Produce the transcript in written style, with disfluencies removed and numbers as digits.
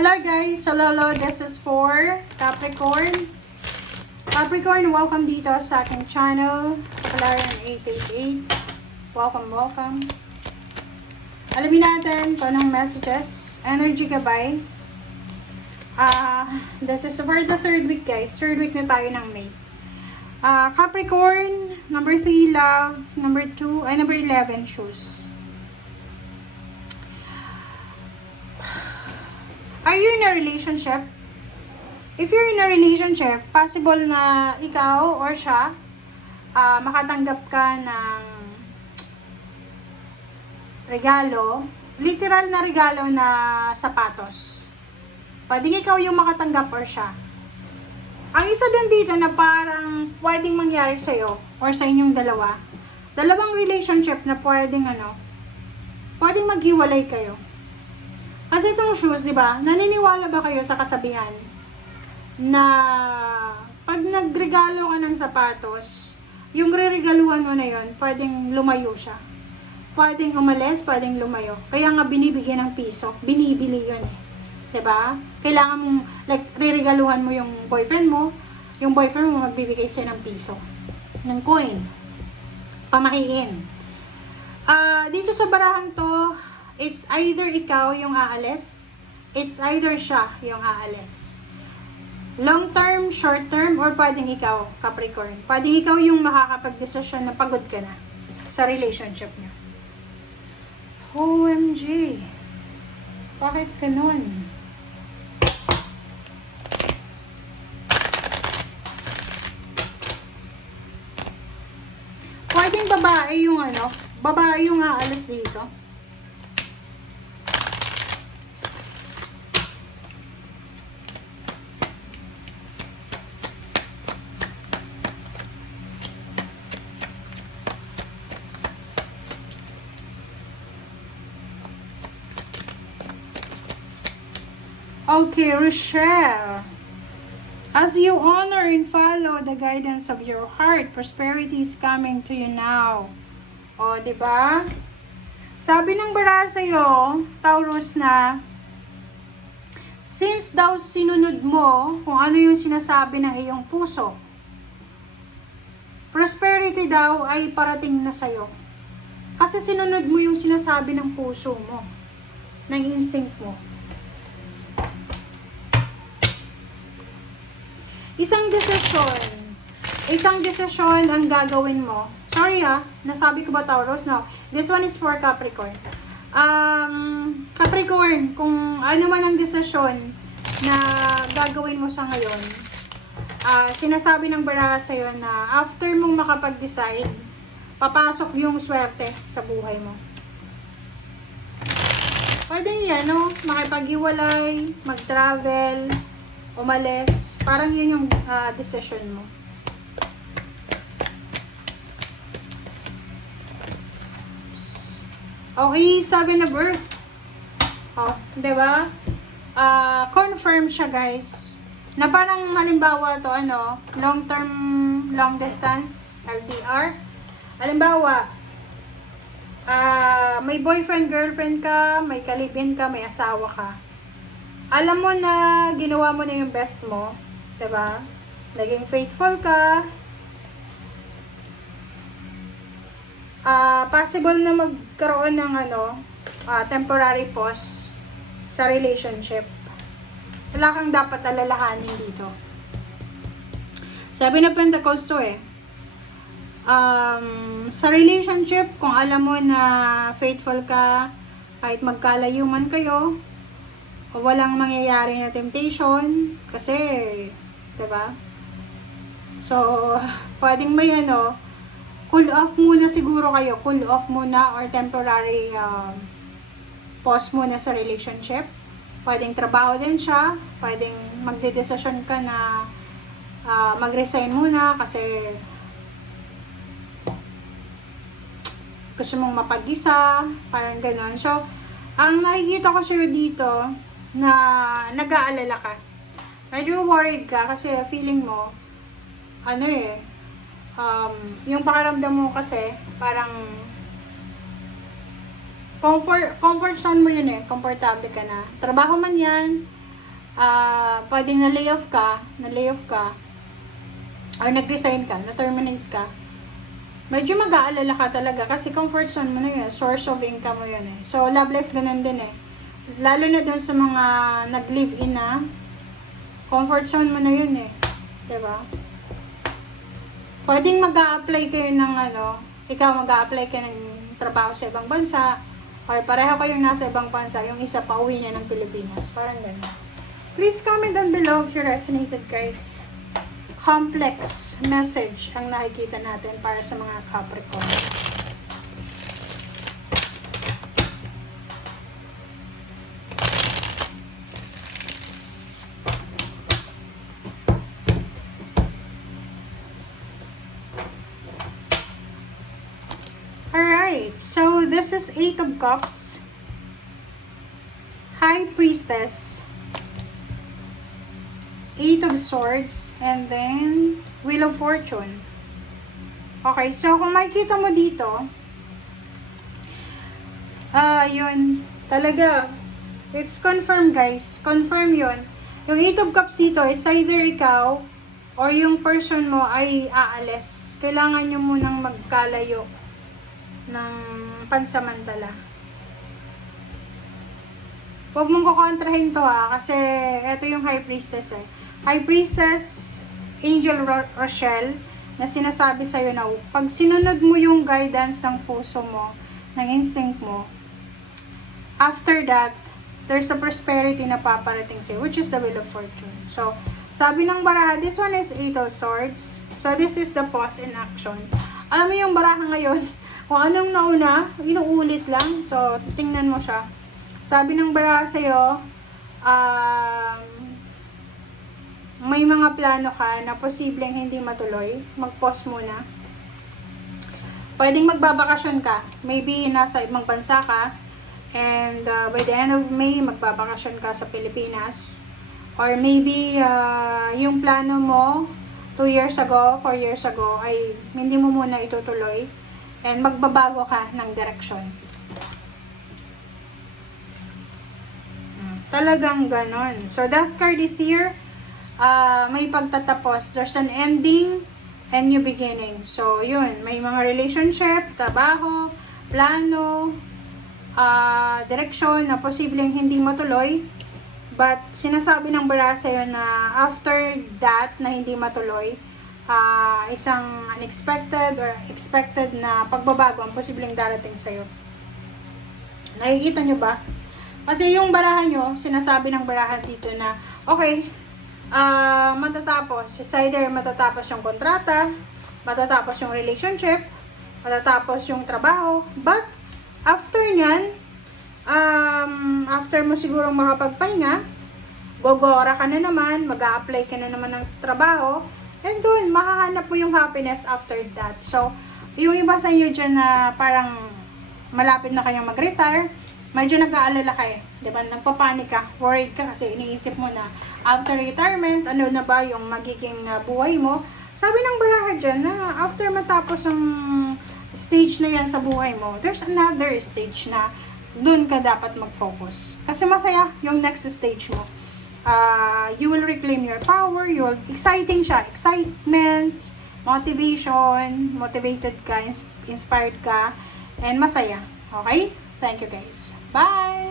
Hello guys, hello, this is for Capricorn. Capricorn, welcome dito sa aking channel, Kalarian 888. Welcome. Alamin natin kung anong messages, energy gabay. This is for the third week guys, third week na tayo ng May. Capricorn, number 3 love, number 11 shoes. Are you in a relationship? If you're in a relationship, possible na ikaw or siya makatanggap ka ng regalo, literal na regalo na sapatos. Pwedeng ikaw yung makatanggap or siya. Ang isa din dito na parang pwedeng mangyari sa'yo or sa inyong dalawang relationship na pwedeng maghiwalay kayo. Kasi itong shoes, di ba? Naniniwala ba kayo sa kasabihan na pag nagregalo ka ng sapatos, yung re-regaluhan mo na yon, pwedeng lumayo siya. Pwedeng umalis, pwedeng lumayo. Kaya nga binibigyan ng piso, binibili yun eh. Di ba? Kailangan mong, re-regaluhan mo yung boyfriend mo mo magbibigay sa'yo ng piso. Ng coin. Pamahiin. Dito sa barahang to, it's either ikaw yung aalis, it's either siya yung aalis. Long term, short term, or pwedeng ikaw, Capricorn. Pwedeng ikaw yung makakapag-desisyon na pagod ka na sa relationship niyo. OMG! Bakit ganun? Pwedeng babae yung aalis dito. Okay, Rochelle. As you honor and follow the guidance of your heart, prosperity is coming to you now. O, diba? Sabi ng bara sa'yo, Taurus, na since daw sinunod mo kung ano yung sinasabi ng iyong puso, prosperity daw ay parating na sa'yo. Kasi sinunod mo yung sinasabi ng puso mo, ng instinct mo. Isang desisyon ang gagawin mo. Sorry nasabi ko ba Taurus? No, this one is for Capricorn. Capricorn, kung ano man ang desisyon na gagawin mo sa ngayon, sinasabi ng baraha sa'yo na after mong makapag-decide, papasok yung swerte sa buhay mo. Pwede yan, no? Makipag-iwalay, mag-travel, umalis. Parang yun yung decision mo. Okay, 7 of Earth. Diba? Confirm siya, guys. Na parang halimbawa to, long term, long distance, LDR. Halimbawa, may boyfriend, girlfriend ka, may kalibin ka, may asawa ka. Alam mo na ginawa mo na yung best mo, 'di ba? Naging faithful ka. Possible na magkaroon ng temporary pause sa relationship. Wala kang dapat alalahanin dito. Seven of Pentacles to sa relationship, kung alam mo na faithful ka, kahit magkalayo man kayo, kung walang mangyayari na temptation, kasi, diba? So, pwedeng may cool off muna siguro kayo, cool off muna or temporary pause muna sa relationship. Pwedeng trabaho din siya, pwedeng magdedesisyon ka na mag-resign muna kasi gusto mong mapag-isa, parang gano'n. So, ang nakikita ko sa'yo dito, na nag-aalala ka. Medyo worried ka kasi feeling mo, yung pakiramdam mo kasi, parang comfort zone mo yun komportable ka na. Trabaho man yan, pwedeng na-layoff ka, or nag-resign ka, na-terminate ka, medyo mag-aalala ka talaga kasi comfort zone mo na yun, source of income mo yun eh. So, love life ganun din eh. Lalo na dun sa mga nag-live-in na, comfort zone mo na yun eh. Diba? Pwedeng mag-a-apply kayo ng ikaw mag-a-apply ka ng trabaho sa ibang bansa, or pareho kayong nasa ibang bansa, yung isa pa uwi niya ng Pilipinas. Parang ganun. Please comment down below if you resonated, guys. Complex message ang nakikita natin para sa mga Capricorn. Alright, so this is 8 of Cups, High Priestess, 8 of Swords, and then Wheel of Fortune. Okay, so kung makikita mo dito, yun, talaga, it's confirmed guys, confirm yun. Yung 8 of Cups dito, it's either ikaw, or yung person mo ay aalis. Kailangan nyo munang magkalayo ng pansamantala. Huwag mong kukontrahin to kasi ito yung High Priestess eh. High Priestess, Angel Rochelle, na sinasabi sa'yo na pag sinunod mo yung guidance ng puso mo, ng instinct mo, after that, there's a prosperity na paparating sa'yo, which is the Wheel of Fortune. So, sabi ng baraha, this one is 8 of Swords. So, this is the pause in action. Alam mo yung baraha ngayon, kung anong nauna, inuulit lang. So, tingnan mo siya. Sabi ng baraha sa'yo, may mga plano ka na posibleng hindi matuloy. Mag-pause muna. Pwedeng magbabakasyon ka. Maybe nasa ibang bansa ka. And by the end of May, magbabakasyon ka sa Pilipinas. Or maybe yung plano mo 2 years ago, 4 years ago, ay hindi mo muna itutuloy. And magbabago ka ng direksyon. Talagang ganon. So, Death card is here. May pagtatapos. There's an ending and new beginning. So, yun. May mga relationship, trabaho, plano, direksyon na posibleng hindi matuloy. But, sinasabi ng baraha sa'yo na after that, na hindi matuloy, isang unexpected or expected na pagbabago ang posibleng darating sa'yo. Nakikita nyo ba? Kasi yung baraha nyo, sinasabi ng baraha dito na, okay, matatapos. It's either matatapos yung kontrata, matatapos yung relationship, matatapos yung trabaho, but after nyan, after mo sigurong makapagpahinga, gogora ka na naman, mag-a-apply ka na naman ng trabaho, and doon, makahanap mo yung happiness after that. So, yung iba sa inyo dyan na parang malapit na kayong mag-retire, medyo nag-aalala ka eh. Diba? Nagpapanik ka, worried ka kasi iniisip mo na after retirement, ano na ba yung magiging buhay mo. Sabi ng baraha dyan na after matapos ang stage na yan sa buhay mo, there's another stage na doon ka dapat mag-focus. Kasi masaya yung next stage mo. You will reclaim your power, exciting siya, excitement, motivation, motivated ka, inspired ka, and masaya. Okay? Thank you guys. Bye!